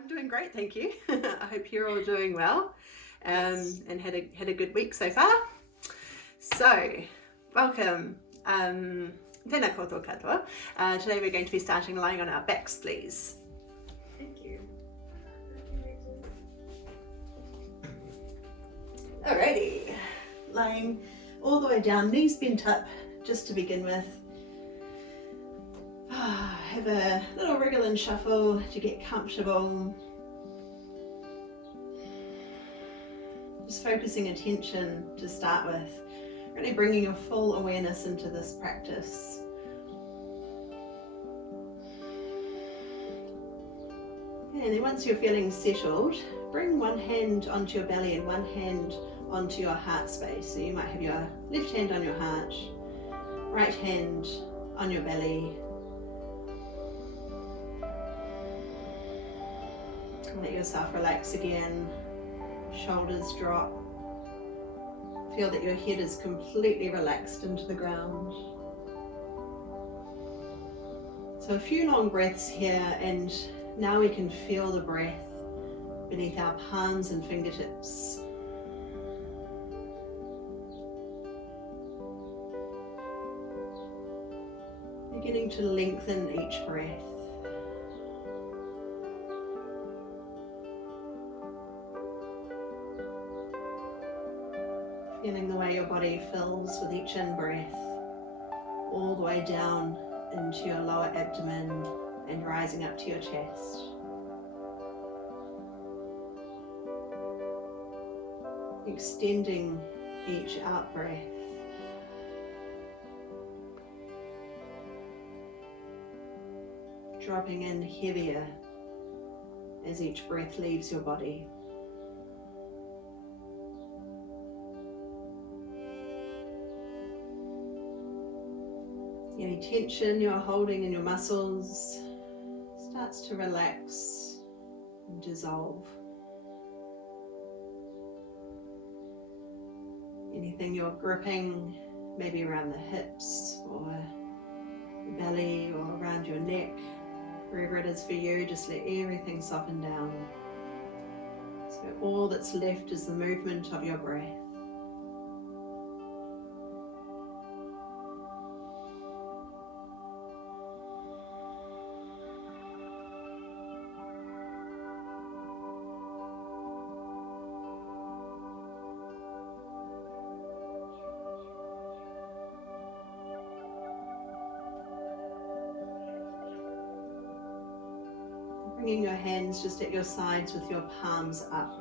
I'm doing great, thank you. I hope you're all doing well and had a good week so far. So, welcome. Tēnā koutou katoa. Today we're going to be starting lying on our backs, please. Thank you. Alrighty, lying all the way down, knees bent up just to begin with. Have a little wriggle and shuffle to get comfortable. Just focusing attention to start with, really bringing your full awareness into this practice. And then once you're feeling settled, bring one hand onto your belly and one hand onto your heart space. So you might have your left hand on your heart, right hand on your belly. Let yourself relax again, shoulders drop. Feel that your head is completely relaxed into the ground. So a few long breaths here, and now we can feel the breath beneath our palms and fingertips. Beginning to lengthen each breath. Feeling the way your body fills with each in-breath, all the way down into your lower abdomen and rising up to your chest. Extending each out-breath. Dropping in heavier as each breath leaves your body. Any tension you're holding in your muscles starts to relax and dissolve. Anything you're gripping, maybe around the hips or the belly or around your neck, wherever it is for you, just let everything soften down. So all that's left is the movement of your breath. Bringing your hands just at your sides with your palms up.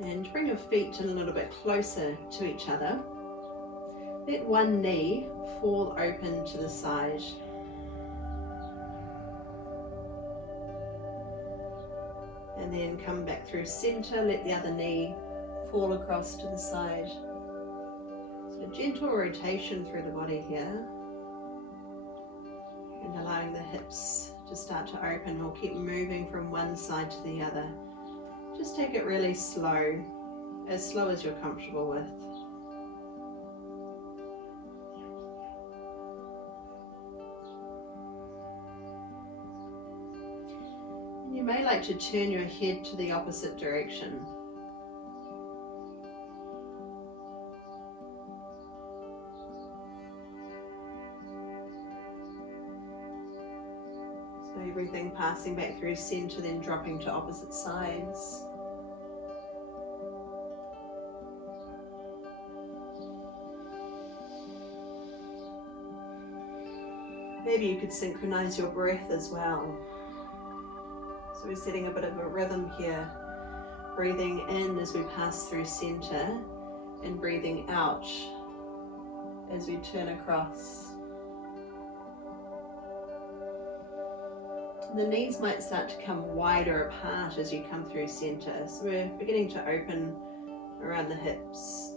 And bring your feet in a little bit closer to each other. Let one knee fall open to the side. And then come back through center, let the other knee fall across to the side. So gentle rotation through the body here. And allowing the hips to start to open, or keep moving from one side to the other. Just take it really slow as you're comfortable with. And you may like to turn your head to the opposite direction. Everything passing back through center, then dropping to opposite sides. Maybe you could synchronize your breath as well. So we're setting a bit of a rhythm here. Breathing in as we pass through center and breathing out as we turn across. The knees might start to come wider apart as you come through center. So we're beginning to open around the hips.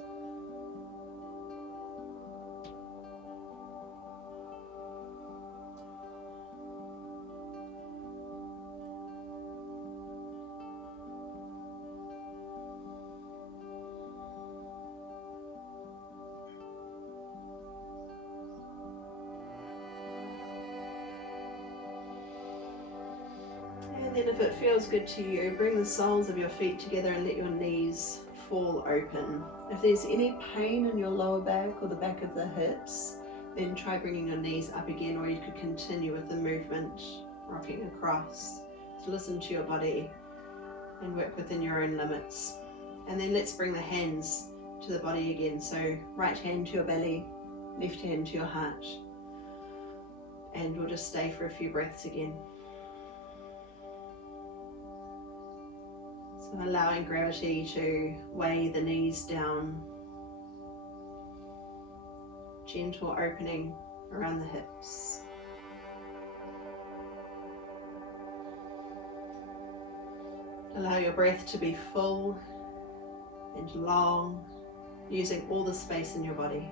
Then if it feels good to you, bring the soles of your feet together and let your knees fall open. If there's any pain in your lower back or the back of the hips, then try bringing your knees up again, or you could continue with the movement, rocking across. So listen to your body and work within your own limits. And then let's bring the hands to the body again. So right hand to your belly, left hand to your heart. And we'll just stay for a few breaths again. So allowing gravity to weigh the knees down. Gentle opening around the hips. Allow your breath to be full and long, using all the space in your body.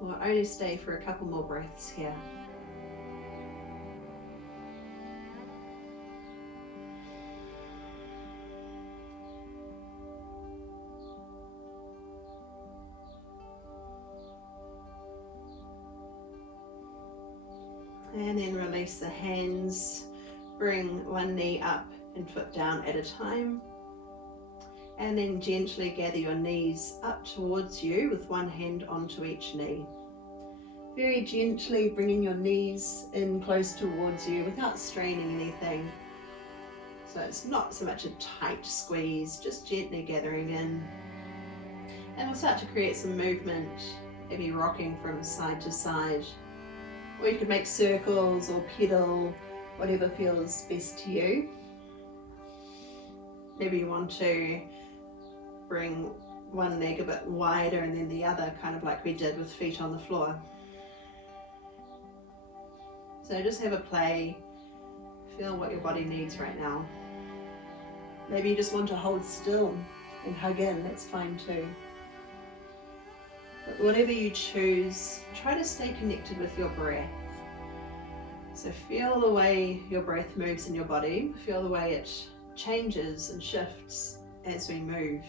We'll only stay for a couple more breaths here. And then release the hands, bring one knee up and foot down at a time. And then gently gather your knees up towards you with one hand onto each knee. Very gently bringing your knees in close towards you without straining anything. So it's not so much a tight squeeze, just gently gathering in. And we'll start to create some movement, maybe rocking from side to side. Or you could make circles or pedal, whatever feels best to you. Maybe you want to bring one leg a bit wider and then the other, kind of like we did with feet on the floor. So just have a play, feel what your body needs right now. Maybe you just want to hold still and hug in, that's fine too. But whatever you choose, try to stay connected with your breath. So feel the way your breath moves in your body, feel the way it changes and shifts as we move.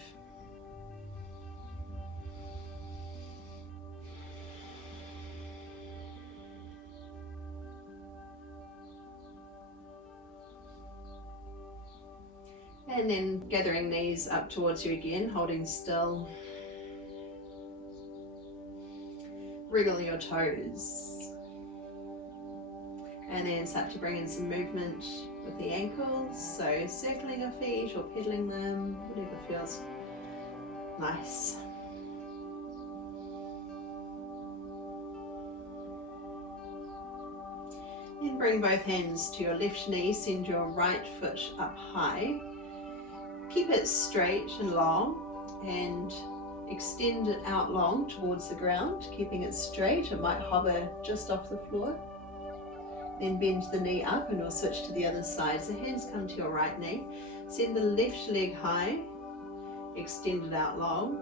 And then gathering knees up towards you again, holding still. Wriggle your toes. And then start to bring in some movement with the ankles. So circling your feet or pedaling them, whatever feels nice. Then bring both hands to your left knee, send your right foot up high. Keep it straight and long and extend it out long towards the ground, keeping it straight. It might hover just off the floor. Then bend the knee up and we'll switch to the other side. So hands come to your right knee. Send the left leg high, extend it out long.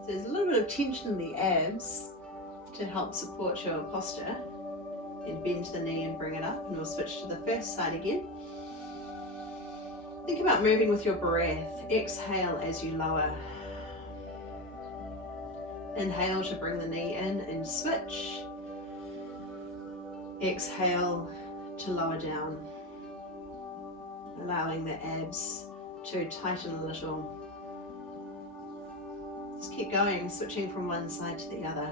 So there's a little bit of tension in the abs to help support your posture. Then bend the knee and bring it up and we'll switch to the first side again. Think about moving with your breath. Exhale as you lower. Inhale to bring the knee in and switch. Exhale to lower down. Allowing the abs to tighten a little. Just keep going, switching from one side to the other.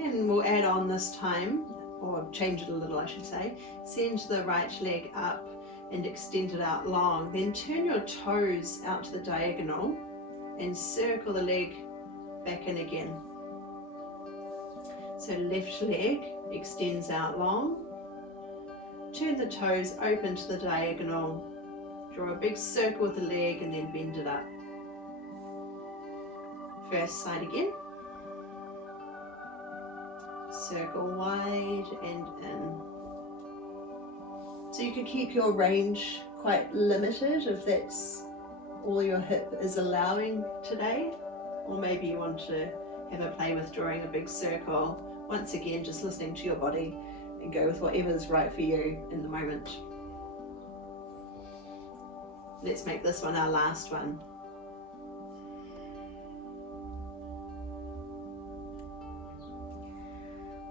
And we'll add on this time, or change it a little I should say. Send the right leg up and extend it out long. Then turn your toes out to the diagonal and circle the leg back in again. So left leg extends out long. Turn the toes open to the diagonal. Draw a big circle with the leg and then bend it up. First side again. Circle wide and in. So you can keep your range quite limited if that's all your hip is allowing today, or maybe you want to have a play with drawing a big circle Once again, just listening to your body and go with whatever's right for you in the moment. Let's make this one our last one.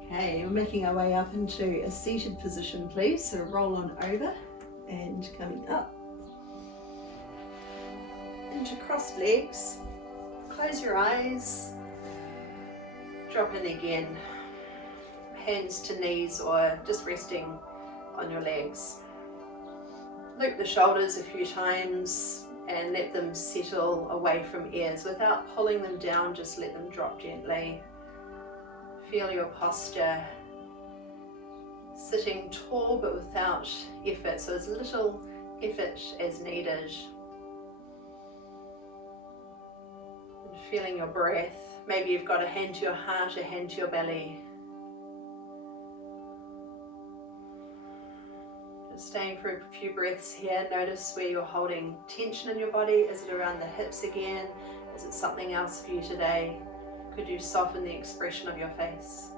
Okay, we're making our way up into a seated position, please. So roll on over and coming up into crossed legs. Close your eyes. Drop in again. Hands to knees or just resting on your legs. Loop the shoulders a few times and let them settle away from ears without pulling them down. Just let them drop gently. Feel your posture, sitting tall but without effort, so as little effort as needed. And feeling your breath. Maybe you've got a hand to your heart, a hand to your belly. Just staying for a few breaths here. Notice where you're holding tension in your body. Is it around the hips again? Is it something else for you today? Could you soften the expression of your face?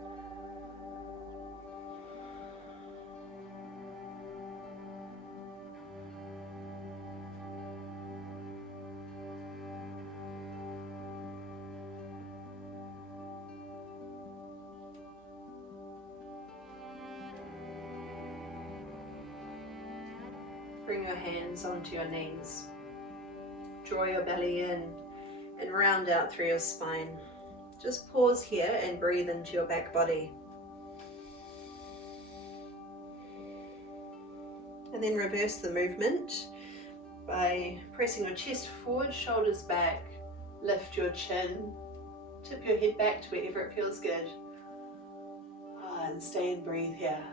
Bring your hands onto your knees. Draw your belly in and round out through your spine. Just pause here and breathe into your back body. And then reverse the movement by pressing your chest forward, shoulders back, lift your chin, tip your head back to wherever it feels good. And stay and breathe here.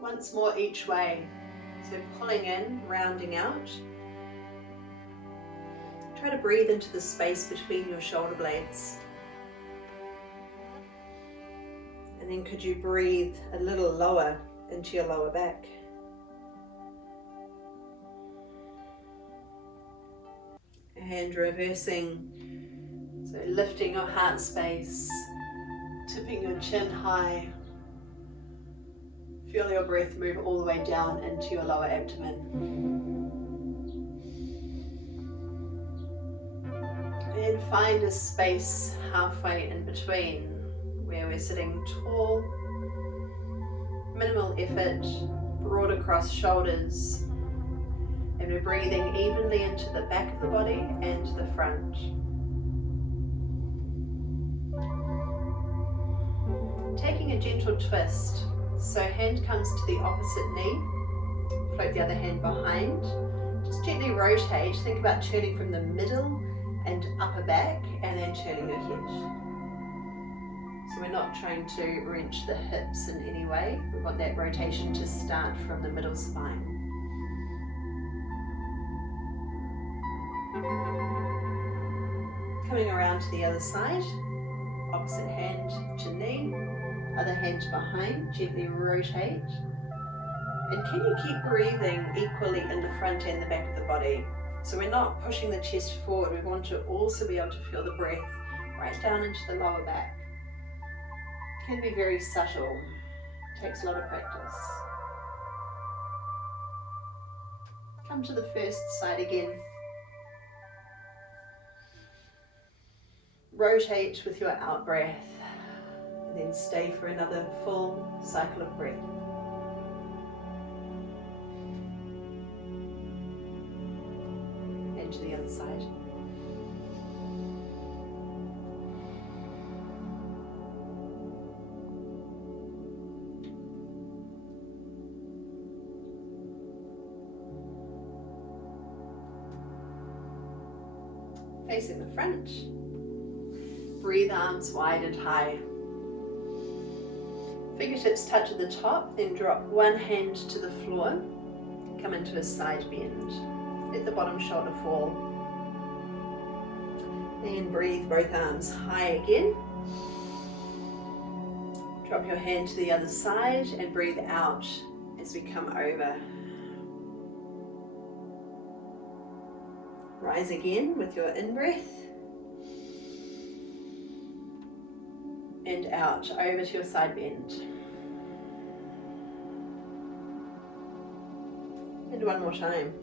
Once more each way. So pulling in, rounding out. Try to breathe into the space between your shoulder blades. And then could you breathe a little lower into your lower back. And reversing, so lifting your heart space, tipping your chin high. Feel your breath move all the way down into your lower abdomen. And find a space halfway in between where we're sitting tall, minimal effort, broad across shoulders, and we're breathing evenly into the back of the body and the front. Taking a gentle twist. So hand comes to the opposite knee, float the other hand behind, just gently rotate, think about turning from the middle and upper back and then turning your head. So we're not trying to wrench the hips in any way, we want that rotation to start from the middle spine. Coming around to the other side, opposite hand to knee. Other hand behind, gently rotate. And can you keep breathing equally in the front and the back of the body? So we're not pushing the chest forward, we want to also be able to feel the breath right down into the lower back. It can be very subtle, it takes a lot of practice. Come to the first side again. Rotate with your out breath. Then stay for another full cycle of breath. And to the other side. Facing the front. Breathe arms wide and high. Fingertips touch at the top, then drop one hand to the floor. Come into a side bend. Let the bottom shoulder fall. Then breathe both arms high again. Drop your hand to the other side and breathe out as we come over. Rise again with your in-breath. And out, over to your side bend. And one more time.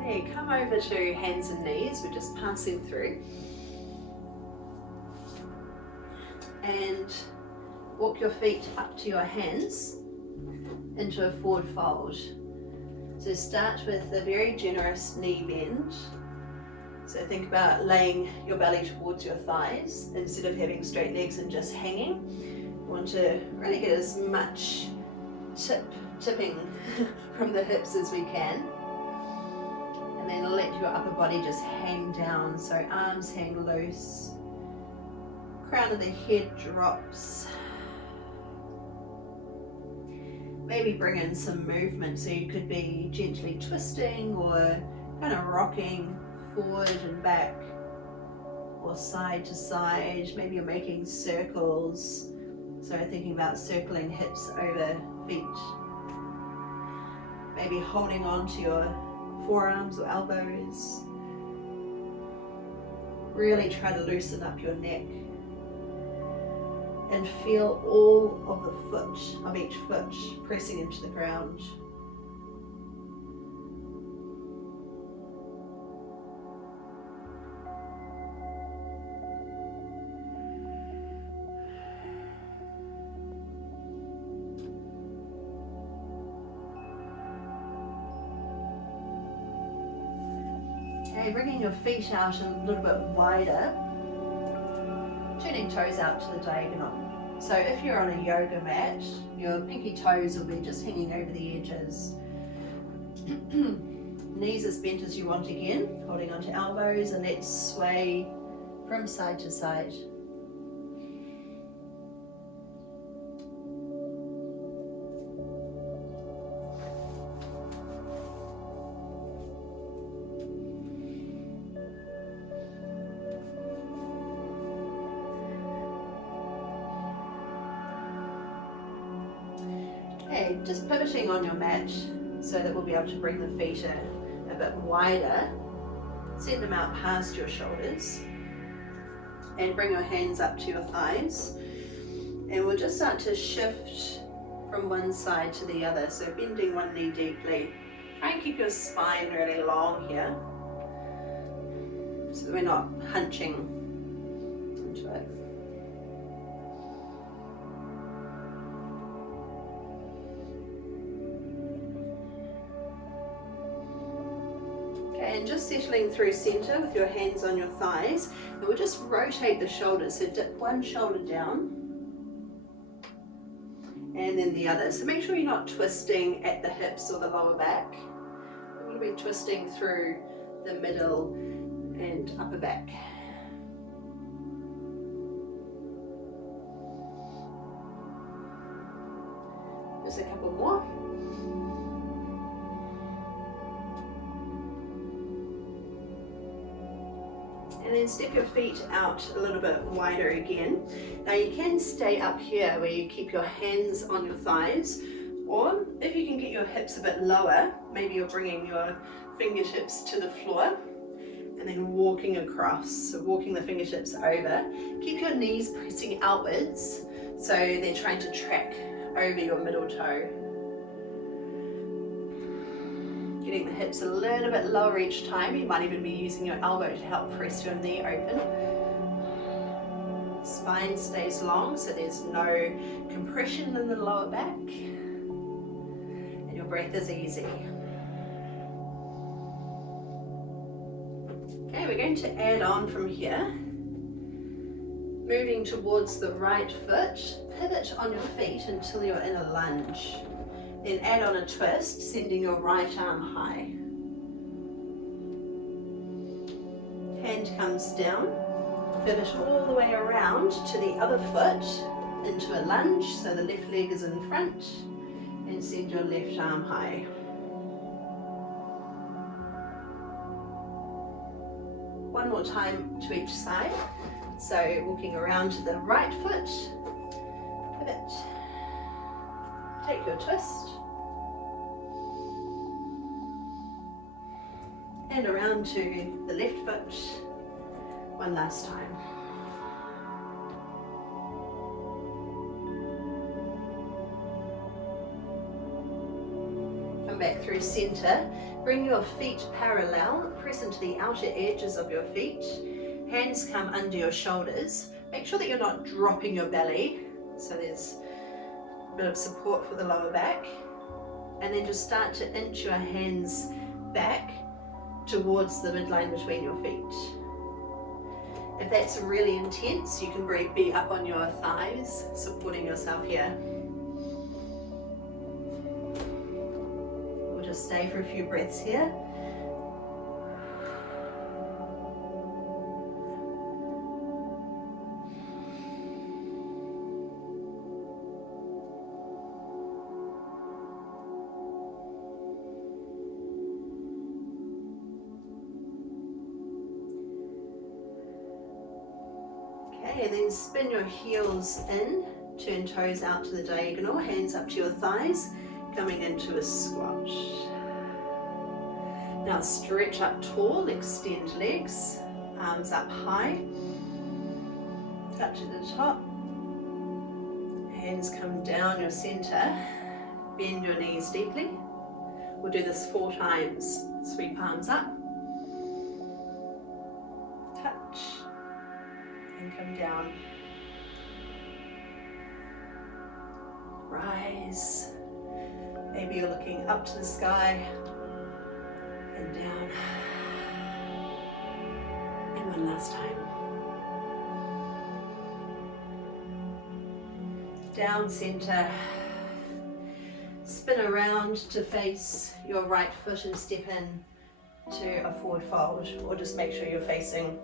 Okay, come over to hands and knees. We're just passing through. And walk your feet up to your hands into a forward fold. So start with a very generous knee bend. So think about laying your belly towards your thighs instead of having straight legs and just hanging. You want to really get as much tipping from the hips as we can. And then let your upper body just hang down, so arms hang loose. Crown of the head drops. Maybe bring in some movement, so you could be gently twisting or kind of rocking forward and back or side to side. Maybe you're making circles, so thinking about circling hips over feet. Maybe holding on to your forearms or elbows. Really try to loosen up your neck and feel all of the foot, of each foot pressing into the ground. Okay, bringing your feet out a little bit wider, turning toes out to the diagonal. So if you're on a yoga mat, your pinky toes will be just hanging over the edges. Knees as bent as you want again, holding onto elbows, and let's sway from side to side. Okay, just pivoting on your mat so that we'll be able to bring the feet a bit wider. Send them out past your shoulders and bring your hands up to your thighs. And we'll just start to shift from one side to the other, so bending one knee deeply. Try and keep your spine really long here so that we're not hunching into it. And just settling through center with your hands on your thighs, and we'll just rotate the shoulders, so dip one shoulder down and then the other. So make sure you're not twisting at the hips or the lower back. We want to be twisting through the middle and upper back. Just a couple more. And then step your feet out a little bit wider again. Now you can stay up here where you keep your hands on your thighs, or if you can get your hips a bit lower, maybe you're bringing your fingertips to the floor and then walking across, so walking the fingertips over. Keep your knees pressing outwards so they're trying to track over your middle toe. Getting the hips a little bit lower each time. You might even be using your elbow to help press your knee open. Spine stays long, so there's no compression in the lower back. And your breath is easy. Okay, we're going to add on from here. Moving towards the right foot, pivot on your feet until you're in a lunge. Then add on a twist, sending your right arm high. Hand comes down, pivot all the way around to the other foot into a lunge, so the left leg is in front, and send your left arm high. One more time to each side. So walking around to the right foot, pivot, take your twist, and around to the left foot one last time. Come back through center, bring your feet parallel, press into the outer edges of your feet, hands come under your shoulders. Make sure that you're not dropping your belly, so there's a bit of support for the lower back, and then just start to inch your hands back towards the midline between your feet. If that's really intense, you can be up on your thighs, supporting yourself here. We'll just stay for a few breaths here. And then spin your heels in, turn toes out to the diagonal, hands up to your thighs, coming into a squat. Now stretch up tall, extend legs, arms up high, up to the top, hands come down your center, bend your knees deeply. We'll do this 4 times. Sweep arms up, touch, and come down. Rise. Maybe you're looking up to the sky and down. And one last time. Down center. Spin around to face your right foot and step in to a forward fold, or just make sure you're facing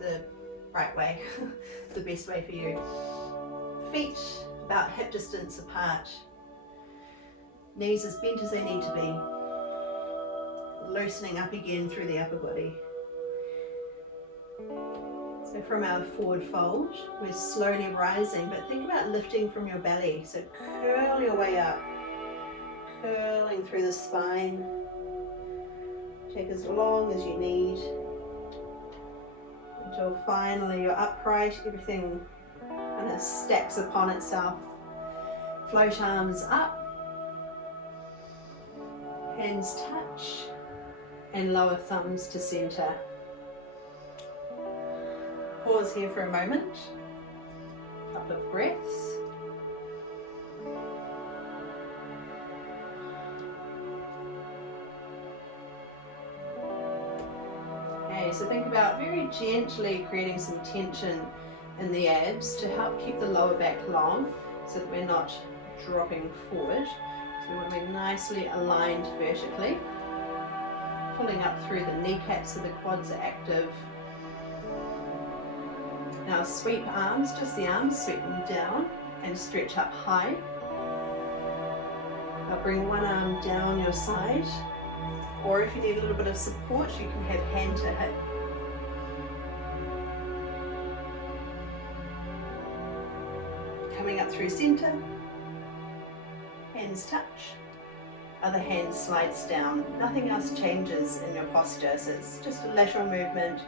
the right way, the best way for you. Feet about hip distance apart. Knees as bent as they need to be. Loosening up again through the upper body. So from our forward fold, we're slowly rising, but think about lifting from your belly. So curl your way up, curling through the spine. Take as long as you need, until finally you're upright, everything kind of stacks upon itself. Float arms up, hands touch, and lower thumbs to center. Pause here for a moment, couple of breaths. Okay, so think about very gently creating some tension in the abs to help keep the lower back long so that we're not dropping forward. So we want to be nicely aligned vertically, pulling up through the kneecaps so the quads are active. Now sweep arms, just the arms, sweep them down and stretch up high. Now bring one arm down your side, or if you need a little bit of support, you can have hand to hip. Coming up through center, hands touch, other hand slides down. Nothing else changes in your posture, so it's just a lateral movement,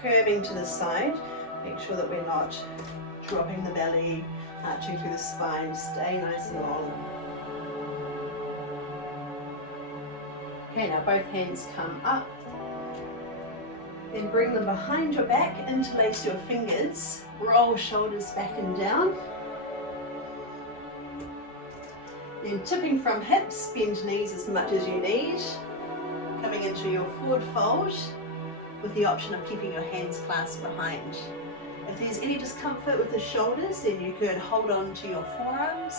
curving to the side. Make sure that we're not dropping the belly, arching through the spine. Stay nice and long. Okay, now both hands come up. Then bring them behind your back, interlace your fingers, roll shoulders back and down. Then tipping from hips, bend knees as much as you need. Coming into your forward fold with the option of keeping your hands clasped behind. If there's any discomfort with the shoulders, then you could hold on to your forearms.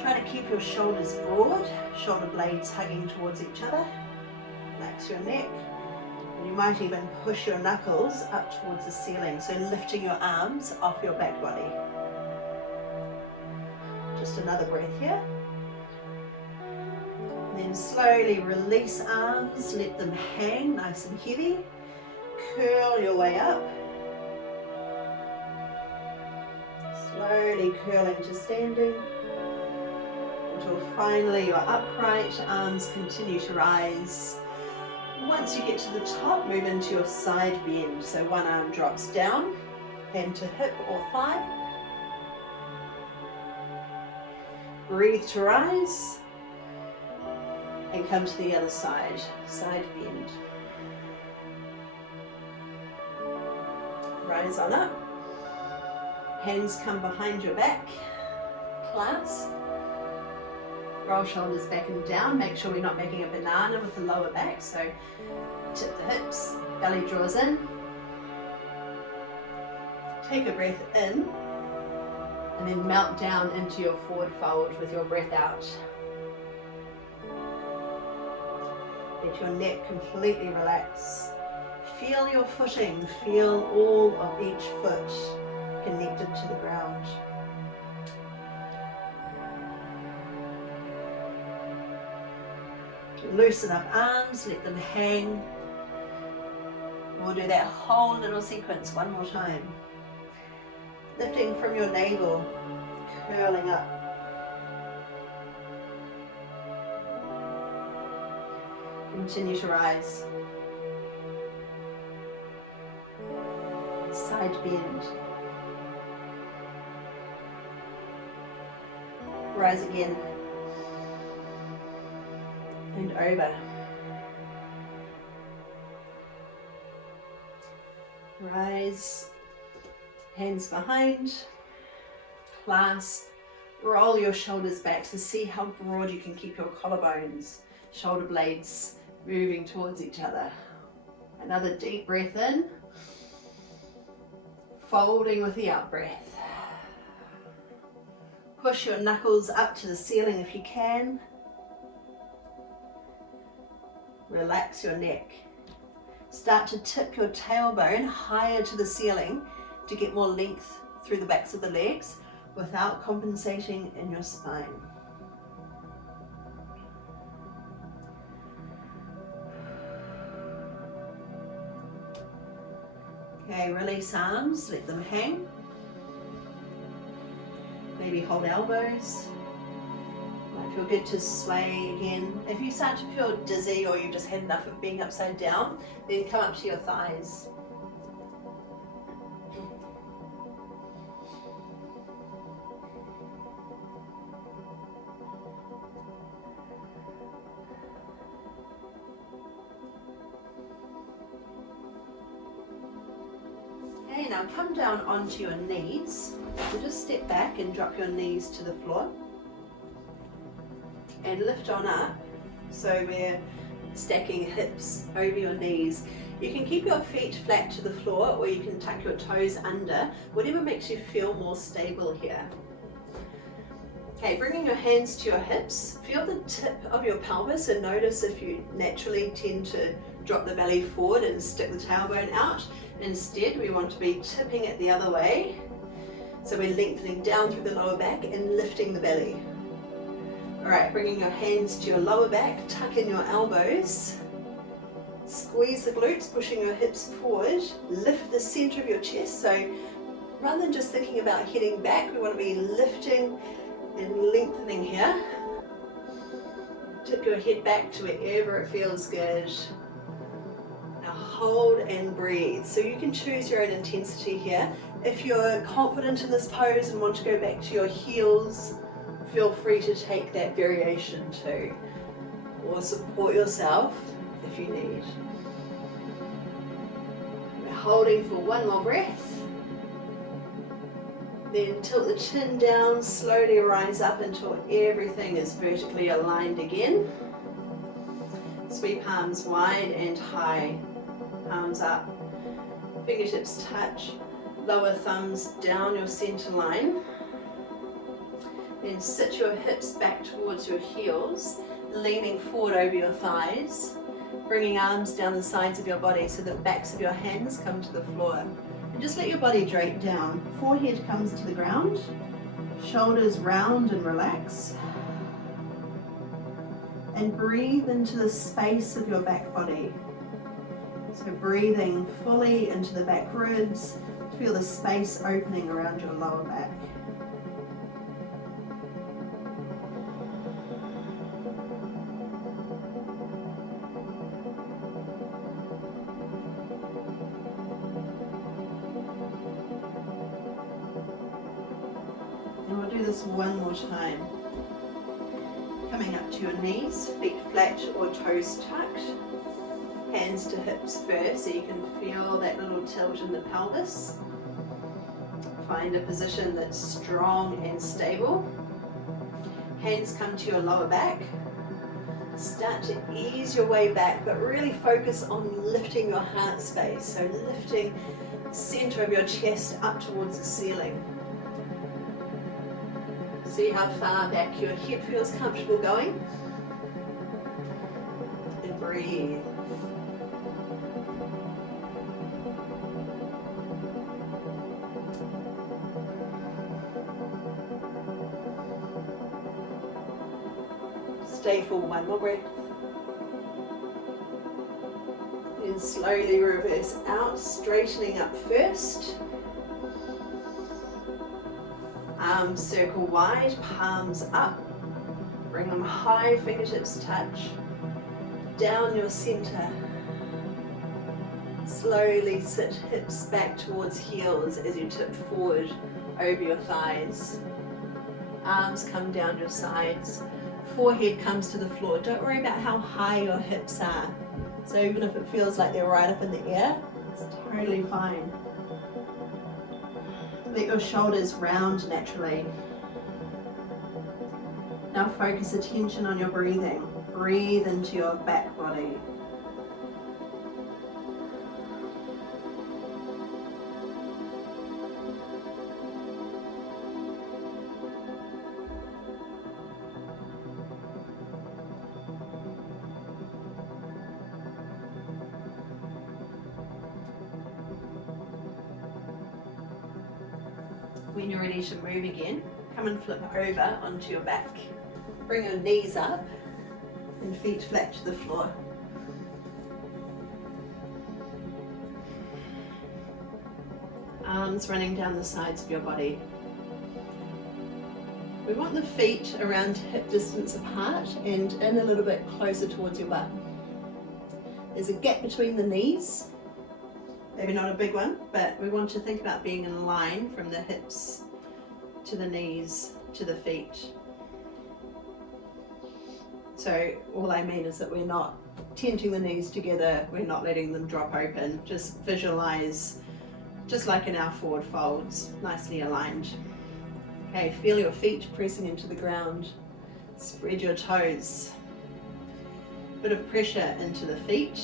Try to keep your shoulders broad, shoulder blades hugging towards each other. Relax your neck. And you might even push your knuckles up towards the ceiling, so lifting your arms off your back body. Just another breath here. And then slowly release arms, let them hang nice and heavy. Curl your way up. slowly curling to standing until finally you're upright, arms continue to rise. Once you get to the top, move into your side bend. So one arm drops down, hand to hip or thigh. Breathe to rise and come to the other side, side bend. Rise on up. Hands come behind your back, clasp. Roll shoulders back and down. Make sure we're not making a banana with the lower back, so tip the hips, belly draws in. Take a breath in and then melt down into your forward fold with your breath out. Let your neck completely relax. Feel your footing, feel all of each foot connected to the ground. Loosen up arms, let them hang. We'll do that whole little sequence one more time. Lifting from your navel, curling up. Continue to rise. Side bend. Rise again. And over. Rise. Hands behind. Clasp. Roll your shoulders back to see how broad you can keep your collarbones, shoulder blades moving towards each other. Another deep breath in. Folding with the out breath. Push your knuckles up to the ceiling if you can. Relax your neck. Start to tip your tailbone higher to the ceiling to get more length through the backs of the legs without compensating in your spine. Okay, release arms, let them hang. Maybe hold elbows. Might feel good to sway again. If you start to feel dizzy or you've just had enough of being upside down, then come up to your thighs. Okay, now come down onto your knees. So just step back and drop your knees to the floor. And lift on up, so we're stacking hips over your knees. You can keep your feet flat to the floor or you can tuck your toes under, whatever makes you feel more stable here. Okay, bringing your hands to your hips, feel the tip of your pelvis and notice if you naturally tend to drop the belly forward and stick the tailbone out. Instead, we want to be tipping it the other way. So we're lengthening down through the lower back and lifting the belly. Alright, bringing your hands to your lower back, tuck in your elbows, squeeze the glutes, pushing your hips forward, lift the center of your chest. So rather than just thinking about heading back, we want to be lifting and lengthening here. Tip your head back to wherever it feels good. Now hold and breathe. So you can choose your own intensity here. If you're confident in this pose and want to go back to your heels, feel free to take that variation too, or support yourself if you need. We're holding for one more breath. Then tilt the chin down, slowly rise up until everything is vertically aligned again. Sweep palms wide and high, palms up, fingertips touch, lower thumbs down your center line. Then sit your hips back towards your heels, leaning forward over your thighs, bringing arms down the sides of your body so the backs of your hands come to the floor. And just let your body drape down. Forehead comes to the ground, shoulders round and relax. And breathe into the space of your back body. So breathing fully into the back ribs, feel the space opening around your lower back. And we'll do this one more time. Coming up to your knees, feet flat or toes tucked. Hands to hips first so you can feel that little tilt in the pelvis. Find a position that's strong and stable. Hands come to your lower back. Start to ease your way back, but really focus on lifting your heart space. So lifting the center of your chest up towards the ceiling. See how far back your hip feels comfortable going. And breathe. Stay for one more breath. And slowly reverse out, straightening up first. Arms circle wide, palms up. Bring them high, fingertips touch. Down your center. Slowly sit hips back towards heels as you tip forward over your thighs. Arms come down your sides. Forehead comes to the floor. Don't worry about how high your hips are. So even if it feels like they're right up in the air, it's totally fine. Let your shoulders round naturally. Now focus attention on your breathing. Breathe into your back body. When you're ready to move again, come and flip over onto your back. Bring your knees up and feet flat to the floor. Arms running down the sides of your body. We want the feet around hip distance apart and in a little bit closer towards your butt. There's a gap between the knees. Maybe not a big one, but we want to think about being in line from the hips to the knees to the feet. So all I mean is that we're not tenting the knees together, we're not letting them drop open. Just visualize, just like in our forward folds, nicely aligned. Okay, feel your feet pressing into the ground. Spread your toes. Bit of pressure into the feet.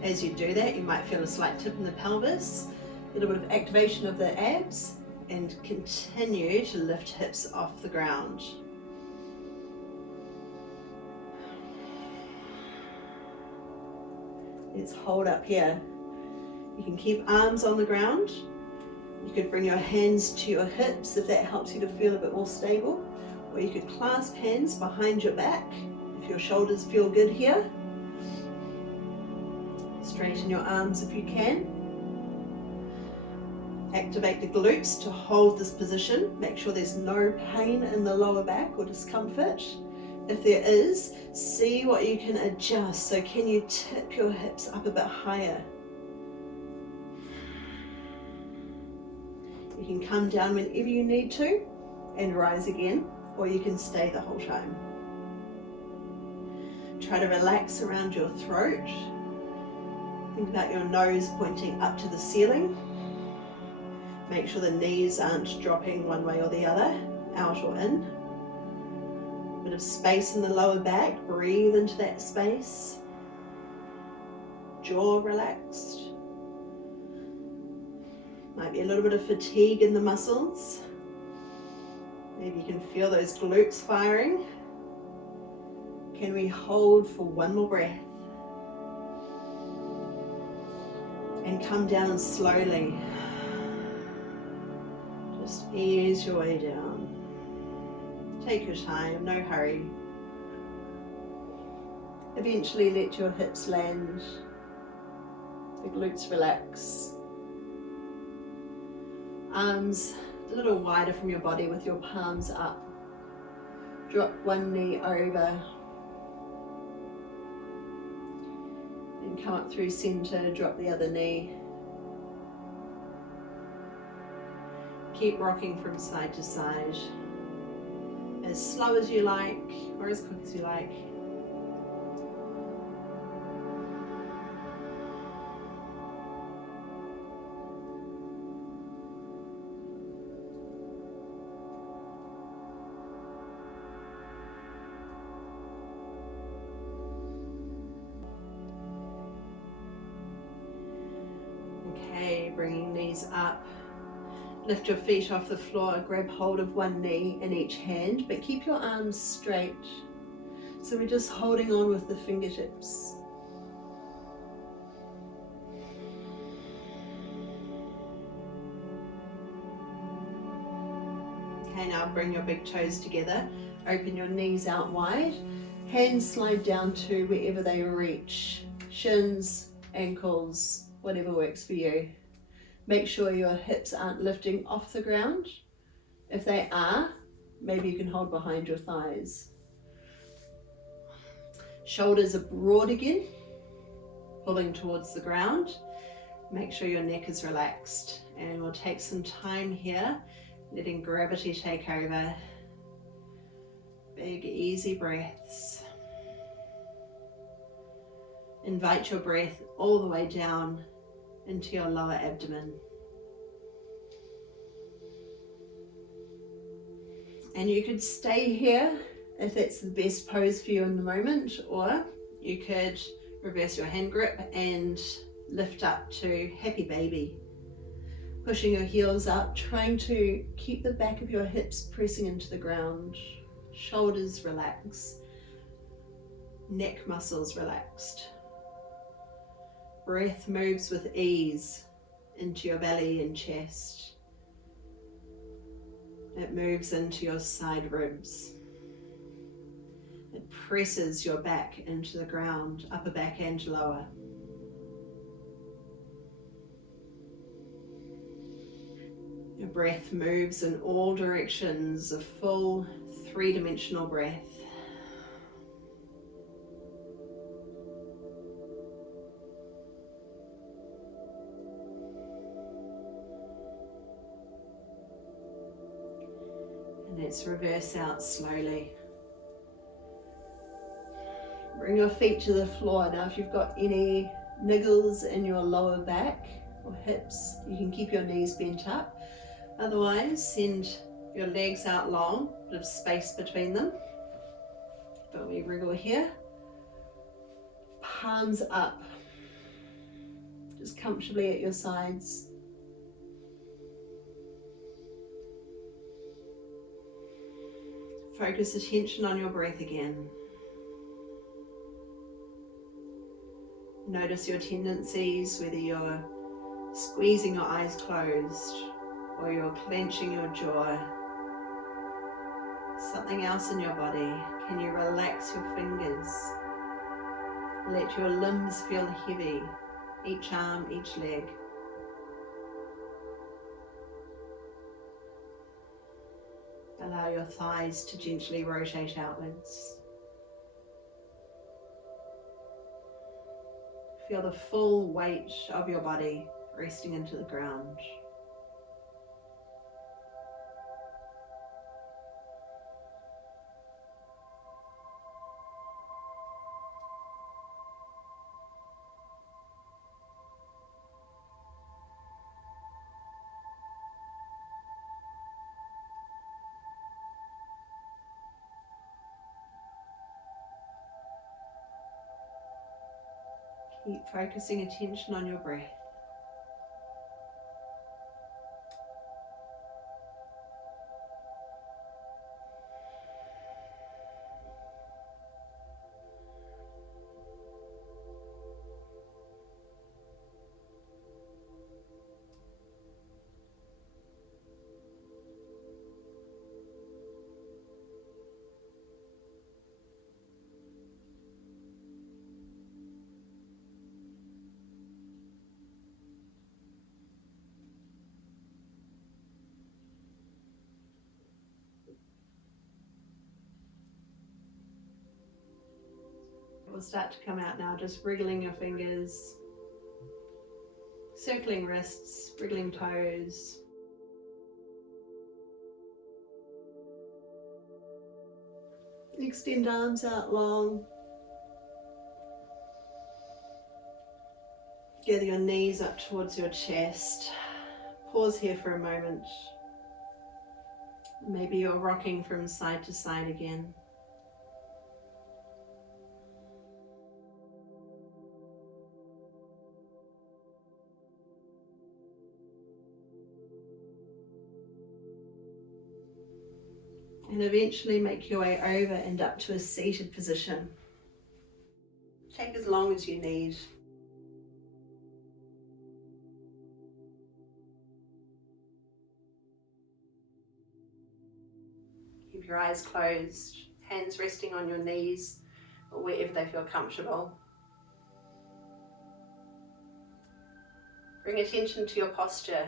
As you do that, you might feel a slight tip in the pelvis, a little bit of activation of the abs, and continue to lift hips off the ground. Let's hold up here. You can keep arms on the ground. You could bring your hands to your hips if that helps you to feel a bit more stable, or you could clasp hands behind your back if your shoulders feel good here. Straighten your arms if you can. Activate the glutes to hold this position. Make sure there's no pain in the lower back or discomfort. If there is, see what you can adjust. So can you tip your hips up a bit higher? You can come down whenever you need to and rise again, or you can stay the whole time. Try to relax around your throat. Think about your nose pointing up to the ceiling. Make sure the knees aren't dropping one way or the other, out or in. Bit of space in the lower back, breathe into that space. Jaw relaxed. Might be a little bit of fatigue in the muscles. Maybe you can feel those glutes firing. Can we hold for one more breath? And come down slowly. Just ease your way down. Take your time, no hurry. Eventually let your hips land. The glutes relax. Arms a little wider from your body with your palms up. Drop one knee over. And come up through center, drop the other knee. Keep rocking from side to side. as slow as you like or as quick as you like. Okay, bringing knees up. Lift your feet off the floor, grab hold of one knee in each hand, but keep your arms straight. So we're just holding on with the fingertips. Okay, now bring your big toes together. Open your knees out wide. Hands slide down to wherever they reach. Shins, ankles, whatever works for you. Make sure your hips aren't lifting off the ground. If they are, maybe you can hold behind your thighs. Shoulders are broad again, pulling towards the ground. Make sure your neck is relaxed, and we'll take some time here, letting gravity take over. Big, easy breaths. Invite your breath all the way down into your lower abdomen. And you could stay here if that's the best pose for you in the moment, or you could reverse your hand grip and lift up to happy baby. Pushing your heels up, trying to keep the back of your hips pressing into the ground. Shoulders relax, neck muscles relaxed. Breath moves with ease into your belly and chest. It moves into your side ribs. It presses your back into the ground, upper back and lower. Your breath moves in all directions, a full three-dimensional breath. Let's reverse out slowly. Bring your feet to the floor. Now if you've got any niggles in your lower back or hips, you can keep your knees bent up. Otherwise, send your legs out long, a bit of space between them. But we wriggle here. Palms up. Just comfortably at your sides. Focus attention on your breath again. Notice your tendencies, whether you're squeezing your eyes closed or you're clenching your jaw. Something else in your body. Can you relax your fingers? Let your limbs feel heavy, each arm, each leg. Allow your thighs to gently rotate outwards. Feel the full weight of your body resting into the ground. Keep focusing attention on your breath. It will start to come out now, just wriggling your fingers, circling wrists, wriggling toes. Extend arms out long. Gather your knees up towards your chest. Pause here for a moment. Maybe you're rocking from side to side again. And eventually make your way over and up to a seated position. Take as long as you need. Keep your eyes closed, hands resting on your knees or wherever they feel comfortable. Bring attention to your posture.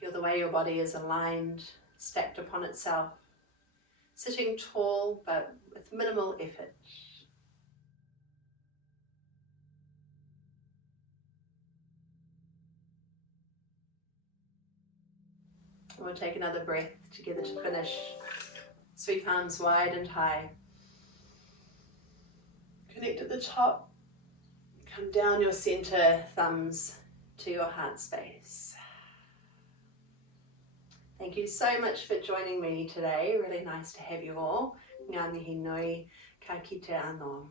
Feel the way your body is aligned, stacked upon itself, sitting tall but with minimal effort. And we'll take another breath together to finish. Sweep arms wide and high. Connect at the top. Come down your center, thumbs to your heart space. Thank you so much for joining me today. Really nice to have you all. Ngā mihi nui, ka kite anō.